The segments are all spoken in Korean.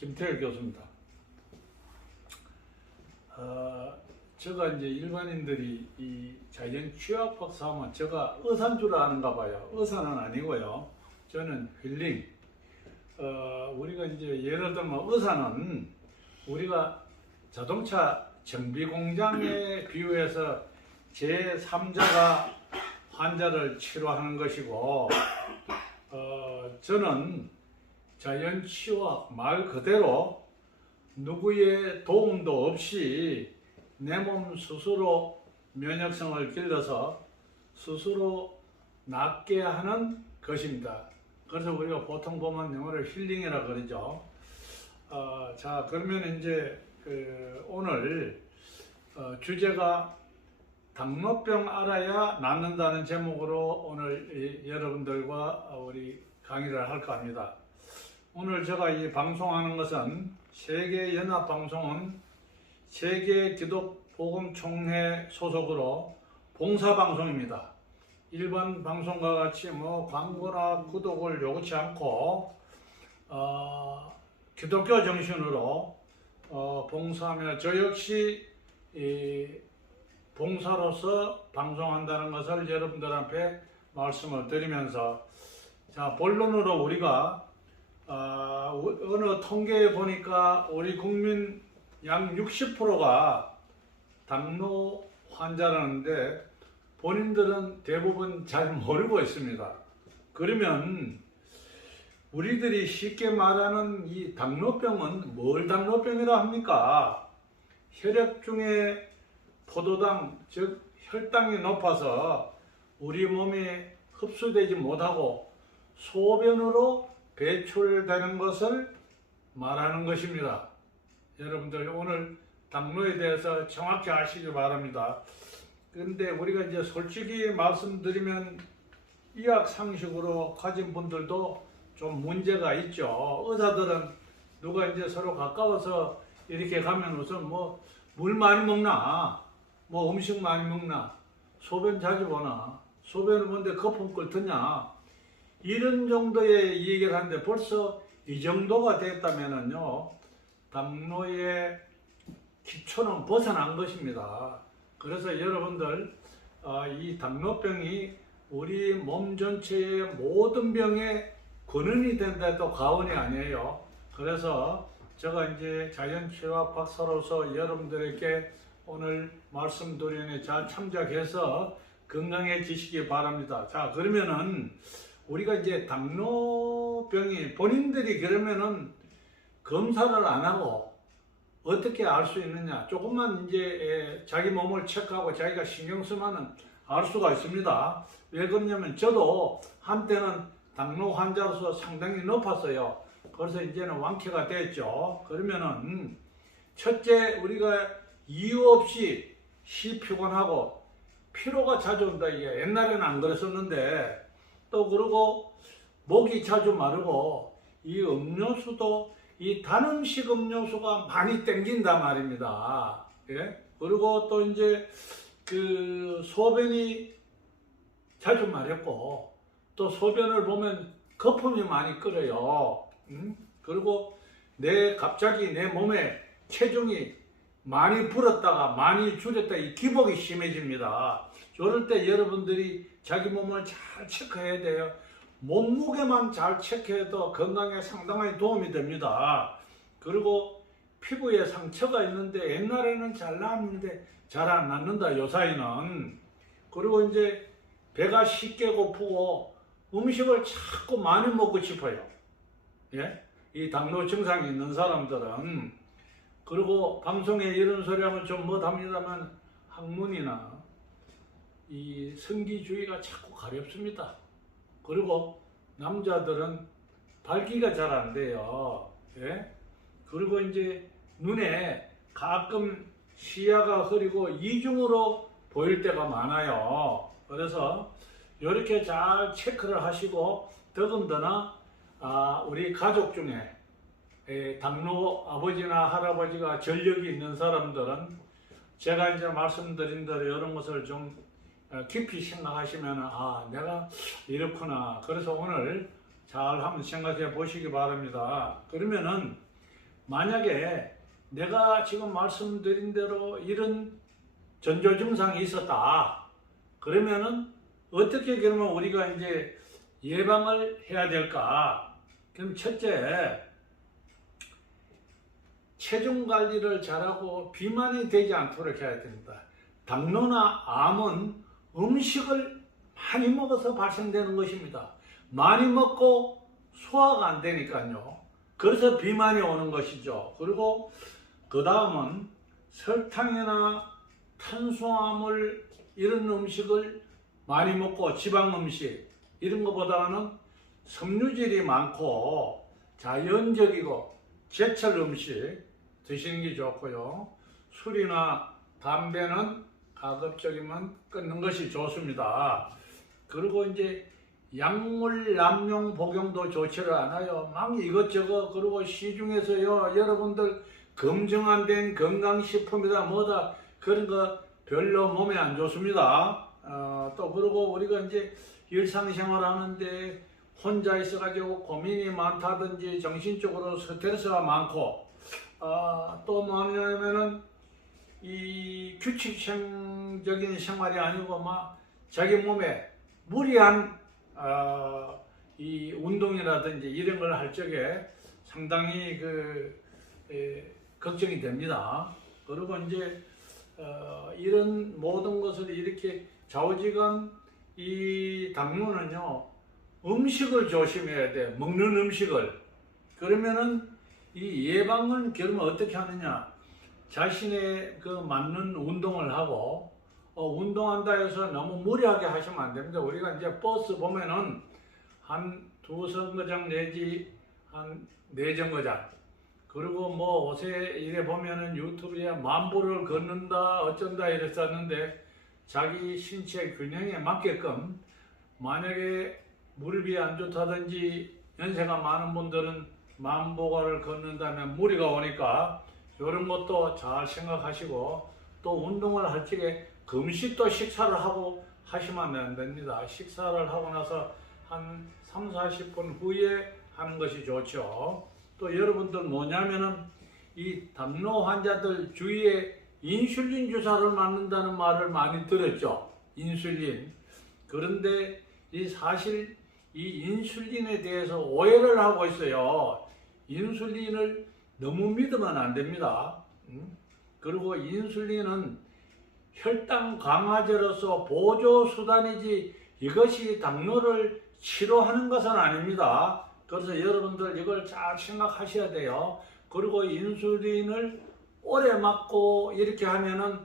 김태일 교수입니다. 제가 이제 일반인들이 이 자연 취약 박사하면 제가 의사인 줄 아는가 봐요. 의사는 아니고요. 저는 힐링. 우리가 이제 예를 들면 의사는 우리가 자동차 정비 공장에 비유해서 제3자가 환자를 치료하는 것이고, 저는 자연 치유학 말 그대로 누구의 도움도 없이 내 몸 스스로 면역성을 길러서 스스로 낫게 하는 것입니다. 그래서 우리가 보통 보면 영어를 힐링이라 그러죠. 자, 그러면 이제 오늘 주제가 당뇨병 알아야 낫는다는 제목으로 오늘 여러분들과 우리 강의를 할까 합니다. 오늘 제가 이 방송하는 것은 세계연합방송은 세계기독복음총회 소속으로 봉사방송입니다. 일반 방송과 같이 뭐 광고나 구독을 요구치 않고 기독교 정신으로 봉사하며 저 역시 봉사로서 방송한다는 것을 여러분들 앞에 말씀을 드리면서, 자, 본론으로 우리가 어느 통계에 보니까 우리 국민 약 60%가 당뇨 환자라는데 본인들은 대부분 잘 모르고 있습니다. 그러면 우리들이 쉽게 말하는 이 당뇨병은 뭘 당뇨병이라 합니까? 혈액 중에 포도당, 즉 혈당이 높아서 우리 몸에 흡수되지 못하고 소변으로 배출되는 것을 말하는 것입니다. 여러분들 오늘 당뇨에 대해서 정확히 아시기 바랍니다. 그런데 우리가 이제 솔직히 말씀드리면 의학 상식으로 가진 분들도 좀 문제가 있죠. 의사들은 누가 이제 서로 가까워서 이렇게 가면 우선 뭐 물 많이 먹나, 뭐 음식 많이 먹나, 소변 자주 보나, 소변을 보는데 거품 끓더냐, 이런 정도의 얘기를 하는데 벌써 이 정도가 됐다면은요, 당뇨의 기초는 벗어난 것입니다. 그래서 여러분들 이 당뇨병이 우리 몸 전체의 모든 병에 근원이 된다 해도 과언이 아니에요. 그래서 제가 이제 자연치유학 박사로서 여러분들에게 오늘 말씀드리니 잘 참작해서 건강해지시기 바랍니다. 자, 그러면은 우리가 이제 당뇨병이 본인들이 그러면은 검사를 안 하고 어떻게 알 수 있느냐? 조금만 이제 자기 몸을 체크하고 자기가 신경 쓰면은 알 수가 있습니다. 왜 그러냐면 저도 한때는 당뇨 환자로서 상당히 높았어요. 그래서 이제는 완쾌가 됐죠. 그러면은 첫째, 우리가 이유 없이 피곤하고 피로가 자주 온다. 이게 옛날에는 안 그랬었는데, 또 그러고 목이 자주 마르고 이 음료수도 이 단음식 음료수가 많이 땡긴단 말입니다. 예? 그리고 또 이제 그 소변이 자주 마렵고 또 소변을 보면 거품이 많이 끓어요. 그리고 갑자기 내 몸에 체중이 많이 불었다가 많이 줄였다, 이 기복이 심해집니다. 이럴 때 여러분들이 자기 몸을 잘 체크해야 돼요. 몸무게만 잘 체크해도 건강에 상당히 도움이 됩니다. 그리고 피부에 상처가 있는데 옛날에는 잘 나았는데 잘 안 낫는다, 요사이는. 그리고 이제 배가 쉽게 고프고 음식을 자꾸 많이 먹고 싶어요. 예? 이 당뇨 증상이 있는 사람들은. 그리고 방송에 이런 소리 하면 좀 못합니다만 항문이나 이 성기주위가 자꾸 가렵습니다. 그리고 남자들은 발기가 잘 안 돼요. 예? 그리고 이제 눈에 가끔 시야가 흐리고 이중으로 보일 때가 많아요. 그래서 이렇게 잘 체크를 하시고, 더군다나 우리 가족 중에 당뇨 아버지나 할아버지가 전력이 있는 사람들은 제가 이제 말씀드린 대로 이런 것을 좀 깊이 생각하시면 내가 이렇구나. 그래서 오늘 잘 한번 생각해 보시기 바랍니다. 그러면은 만약에 내가 지금 말씀드린 대로 이런 전조 증상이 있었다. 그러면은 어떻게 그러면 우리가 이제 예방을 해야 될까? 그럼 첫째, 체중 관리를 잘하고 비만이 되지 않도록 해야 됩니다. 당뇨나 암은 음식을 많이 먹어서 발생되는 것입니다. 많이 먹고 소화가 안 되니까요. 그래서 비만이 오는 것이죠. 그리고 그 다음은 설탕이나 탄수화물 이런 음식을 많이 먹고 지방 음식 이런 것보다는 섬유질이 많고 자연적이고 제철 음식 드시는 게 좋고요. 술이나 담배는 가급적이면 끊는 것이 좋습니다. 그리고 이제 약물 남용 복용도 좋지를 않아요. 막 이것저것. 그리고 시중에서요 여러분들 검증 안 된 건강식품이다 뭐다 그런 거 별로 몸에 안 좋습니다. 또 그리고 우리가 이제 일상생활 하는데 혼자 있어가지고 고민이 많다든지 정신적으로 스트레스가 많고 또 뭐냐면은 이 규칙적인 생활이 아니고 막 자기 몸에 무리한 이 운동이라든지 이런 걸 할 적에 상당히 걱정이 됩니다. 그리고 이제 이런 모든 것을 이렇게 좌우지간 이 당뇨는요 음식을 조심해야 돼. 먹는 음식을. 그러면은 이 예방은 그러면 어떻게 하느냐? 자신의 그 맞는 운동을 하고 운동한다 해서 너무 무리하게 하시면 안 됩니다. 우리가 이제 버스 보면은 한 2정거장 내지 한 4정거장 그리고 뭐 옷에 이래 보면은 유튜브에 만보를 걷는다 어쩐다 이랬었는데 자기 신체 균형에 맞게끔 만약에 무릎이 안 좋다든지 연세가 많은 분들은 만보가를 걷는다면 무리가 오니까 이런 것도 잘 생각하시고 또 운동을 할 적에 금식도 식사를 하고 하시면 안 됩니다. 식사를 하고 나서 한 3, 40분 후에 하는 것이 좋죠. 또 여러분들 뭐냐면은 이 당뇨 환자들 주위에 인슐린 주사를 맞는다는 말을 많이 들었죠. 인슐린. 그런데 사실 이 인슐린에 대해서 오해를 하고 있어요. 인슐린을 너무 믿으면 안 됩니다. 그리고 인슐린은 혈당 강화제로서 보조 수단이지 이것이 당뇨를 치료하는 것은 아닙니다. 그래서 여러분들 이걸 잘 생각하셔야 돼요. 그리고 인슐린을 오래 맞고 이렇게 하면은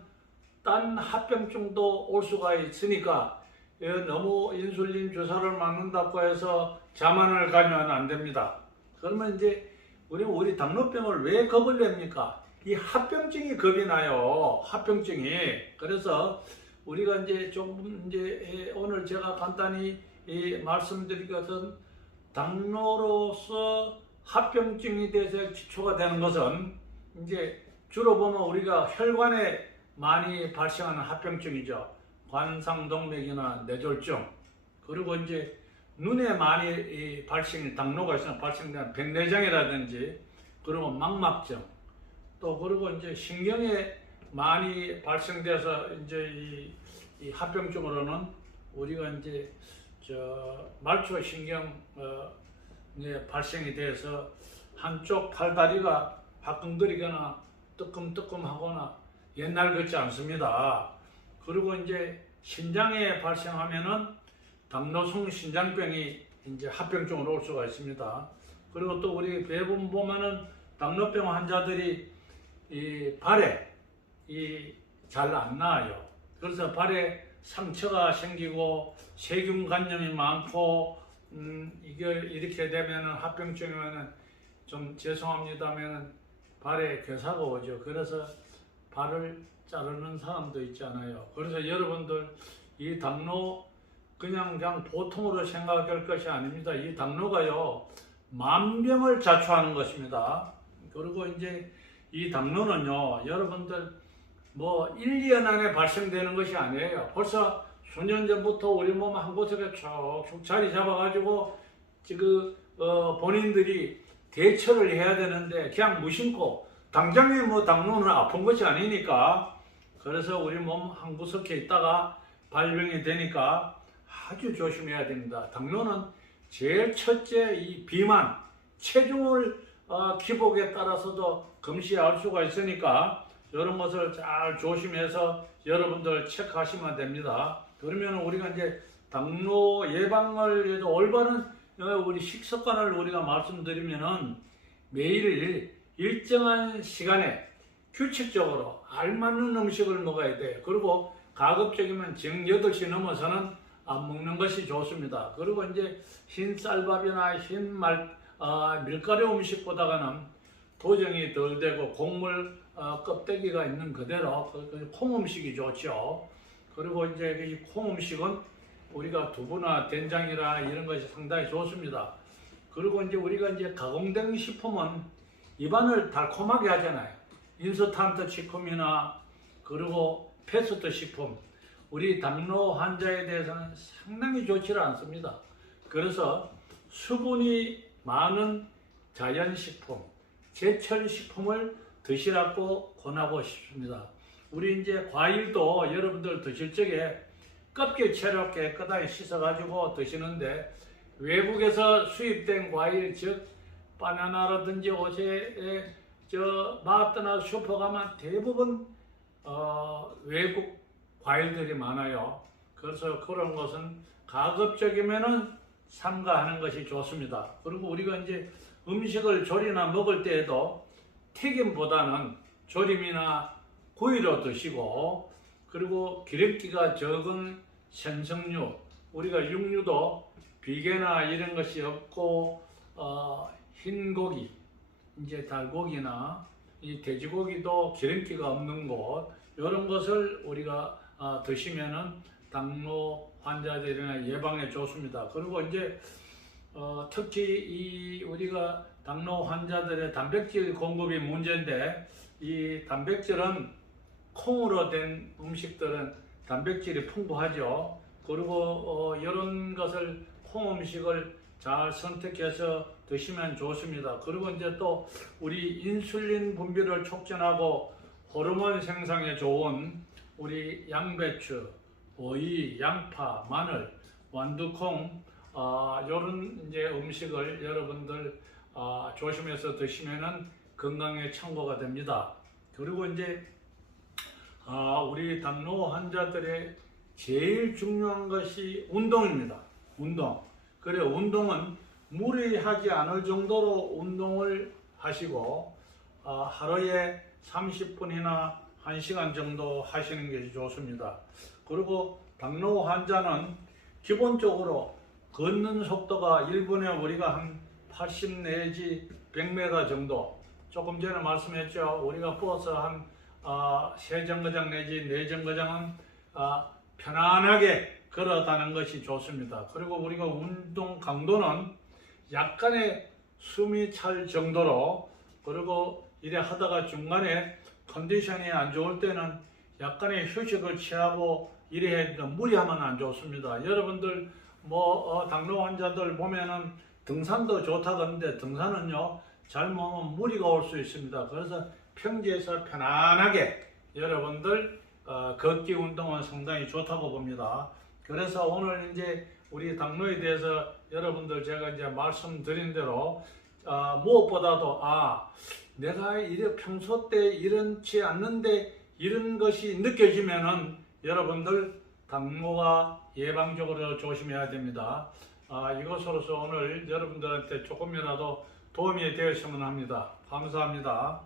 딴 합병증도 올 수가 있으니까 너무 인슐린 주사를 맞는다고 해서 자만을 가면 안 됩니다. 그러면 이제 우리 당뇨병을 왜 겁을 냅니까? 이 합병증이 겁이 나요. 합병증이. 그래서 우리가 이제 오늘 제가 간단히 말씀드릴 것은 당뇨로서 합병증이 돼서 기초가 되는 것은 이제 주로 보면 우리가 혈관에 많이 발생하는 합병증이죠. 관상동맥이나 뇌졸중. 그리고 이제 눈에 많이 당뇨가 있으면 발생되는 백내장이라든지 그리고 망막증. 또 그리고 이제 신경에 많이 발생돼서 이제 이 합병증으로는 우리가 이제 말초 신경에 발생이 돼서 한쪽 팔다리가 화끈거리거나 뜨끔뜨끔하거나 옛날 같지 않습니다. 그리고 이제 신장에 발생하면은 당뇨성 신장병이 이제 합병증으로 올 수가 있습니다. 그리고 또 우리 대부분 보면은 당뇨병 환자들이 이 발에 잘 안 나아요. 그래서 발에 상처가 생기고 세균 감염이 많고 이게 이렇게 되면은 합병증이면은 좀 죄송합니다면은 발에 괴사가 오죠. 그래서 발을 자르는 사람도 있잖아요. 그래서 여러분들 이 당뇨 그냥 보통으로 생각할 것이 아닙니다. 이 당뇨가요 만병을 자초하는 것입니다. 그리고 이제 이 당뇨는요 여러분들 뭐 1, 2년 안에 발생되는 것이 아니에요. 벌써 수년 전부터 우리 몸 한 곳에 쭉쭉 자리 잡아가지고 지금 본인들이 대처를 해야 되는데 그냥 무심코 당장에 뭐 당뇨는 아픈 것이 아니니까 그래서 우리 몸 한 구석에 있다가 발병이 되니까 아주 조심해야 됩니다. 당뇨는 제일 첫째 이 비만, 체중을 기복에 따라서도 금시할 수가 있으니까 이런 것을 잘 조심해서 여러분들 체크하시면 됩니다. 그러면 우리가 이제 당뇨 예방을 위해서 올바른 우리 식습관을 우리가 말씀드리면은 매일 일정한 시간에 규칙적으로 알맞는 음식을 먹어야 돼요. 그리고 가급적이면 정 8시 넘어서는 안 먹는 것이 좋습니다. 그리고 이제 흰 쌀밥이나 밀가루 음식보다는 도정이 덜 되고 곡물 껍데기가 있는 그대로 콩 음식이 좋죠. 그리고 이제 이 콩 음식은 우리가 두부나 된장이나 이런 것이 상당히 좋습니다. 그리고 이제 우리가 이제 가공된 식품은 입안을 달콤하게 하잖아요. 인스턴트 식품이나 그리고 패스트 식품, 우리 당뇨 환자에 대해서는 상당히 좋지 않습니다. 그래서 수분이 많은 자연식품, 제철식품을 드시라고 권하고 싶습니다. 우리 이제 과일도 여러분들 드실 적에 껍질채로 깨끗하게 씻어가지고 드시는데 외국에서 수입된 과일, 즉 바나나라든지 옷에 마트나 슈퍼 가면 대부분 외국 과일들이 많아요. 그래서 그런 것은 가급적이면은 삼가하는 것이 좋습니다. 그리고 우리가 이제 음식을 조리나 먹을 때에도 튀김보다는 조림이나 구이로 드시고, 그리고 기름기가 적은 생선류, 우리가 육류도 비계나 이런 것이 없고 흰고기, 이제 달고기나 이 돼지고기도 기름기가 없는 것, 이런 것을 우리가 드시면은 당뇨 환자들이나 예방에 좋습니다. 그리고 이제 특히 이 우리가 당뇨 환자들의 단백질 공급이 문제인데, 이 단백질은 콩으로 된 음식들은 단백질이 풍부하죠. 그리고 이런 것을 콩 음식을 잘 선택해서 드시면 좋습니다. 그리고 이제 또 우리 인슐린 분비를 촉진하고 호르몬 생성에 좋은 우리 양배추, 오이, 양파, 마늘, 완두콩, 이런 이제 음식을 여러분들 조심해서 드시면은 건강에 참고가 됩니다. 그리고 이제 우리 당뇨 환자들의 제일 중요한 것이 운동입니다. 운동. 그래, 운동은 무리하지 않을 정도로 운동을 하시고 하루에 30분이나 1시간 정도 하시는 것이 좋습니다. 그리고 당뇨 환자는 기본적으로 걷는 속도가 1분에 우리가 한 80 내지 100m 정도, 조금 전에 말씀했죠. 우리가 버스 한 3정거장 내지 4정거장은 편안하게 걸어다는 것이 좋습니다. 그리고 우리가 운동 강도는 약간의 숨이 찰 정도로, 그리고 이래 하다가 중간에 컨디션이 안 좋을 때는 약간의 휴식을 취하고 이래 무리하면 안 좋습니다. 여러분들 당뇨 환자들 보면은 등산도 좋다 그러는데 등산은요 잘못하면 무리가 올 수 있습니다. 그래서 평지에서 편안하게 여러분들 걷기 운동은 상당히 좋다고 봅니다. 그래서 오늘 이제 우리 당뇨에 대해서 여러분들 제가 이제 말씀드린 대로 무엇보다도 내가 평소 때 이렇지 않는데 이런 것이 느껴지면은 여러분들 당뇨가 예방적으로 조심해야 됩니다. 이것으로서 오늘 여러분들한테 조금이라도 도움이 되었으면 합니다. 감사합니다.